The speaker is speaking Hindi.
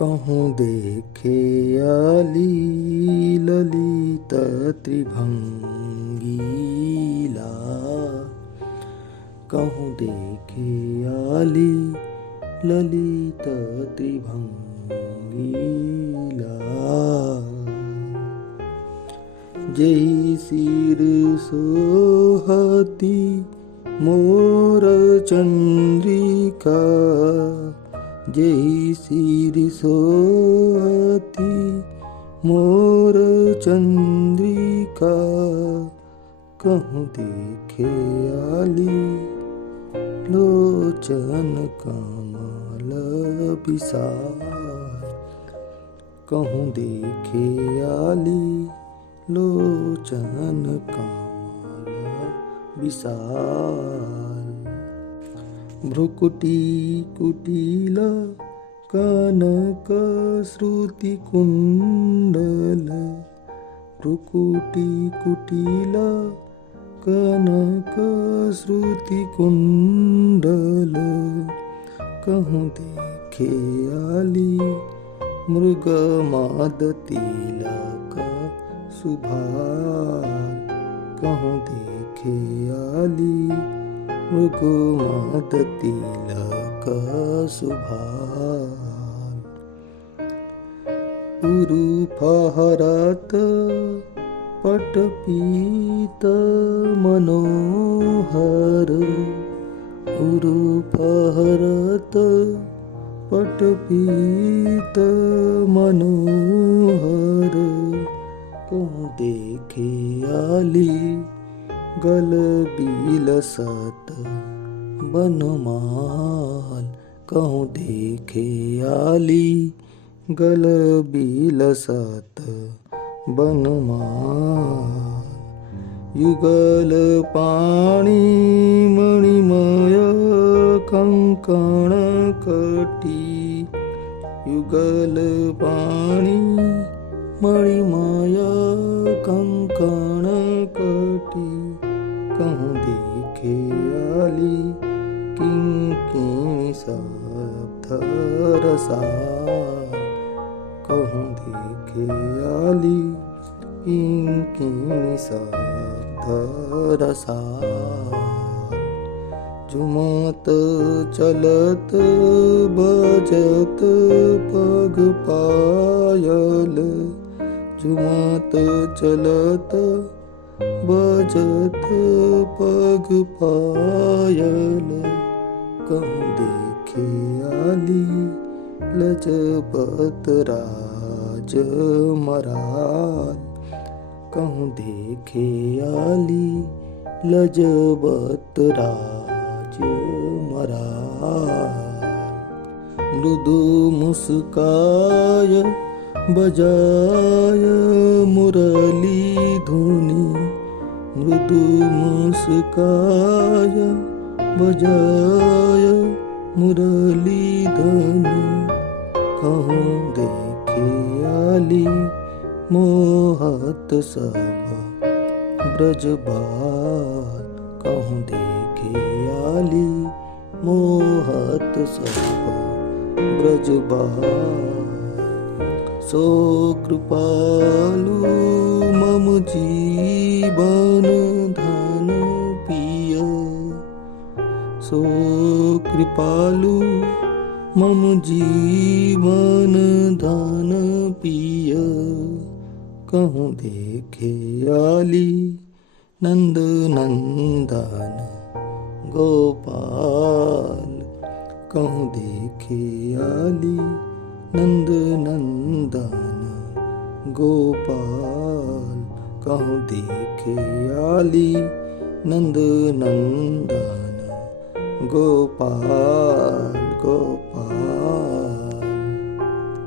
कहूँ देखे आली ललित त्रिभंगीला। कहूँ देखे आली ललित त्रिभंगीला। जेहि सिर सोहती मोर चंद्रिका। जेहि सिर सोहती मोर चंद्रिका। कहूँ देखे आली लोचन कमल विशाल। कहूँ देखे आली लोचन कमल विशाल। भ्रुकुटी कुटिल कनक श्रुति कुंडल। भ्रुकुटी कुटिल कनक श्रुति कुंडल। कहूँ देखे आली मृग मद तिलक सुभाल। कहूँ देखे आली मृग मद तिलक सुभाल। उरु फहरत पटपीत मनोहर। उरु फहरत पटपीत मनोहर। कहूँ देखे आली गल बिलसत बनमाल। कहूँ देखे आली गल बिलसत बनमाल। युगल पाणी मणिमय कंकण कटी। युगल पाणी मणिमय कंकण कटी। कहूँ देखे आली किंकिणी शब्द रसाल। कहूँ देखे आली किंकिणी शब्द रसाल। झुमत चलत बजत पग पायल। झुमत चलत बजत पग पायल। कहूँ देखे आली लजपत राज मराल। कहूँ देखे आली लजपत राज मराल। मृदु मुस्काय बजाय मुरली धुनी। मृदु मुस्काय बजाय मुरली धुनी। कहूँ देखे आली मोहत सब ब्रजबाल। कहूँ देखे आली मोहत सब ब्रजबाल। सो कृपालु मम जीवन धन पिय। सो कृपालु मम जीवन धन पिय। कहूँ देखे आली नंद नंदन गोपाल। कहूँ देखे आली नंद नंदन गोपाल। कहूँ देखे आली नंद नंदन गोपाल गोपाल।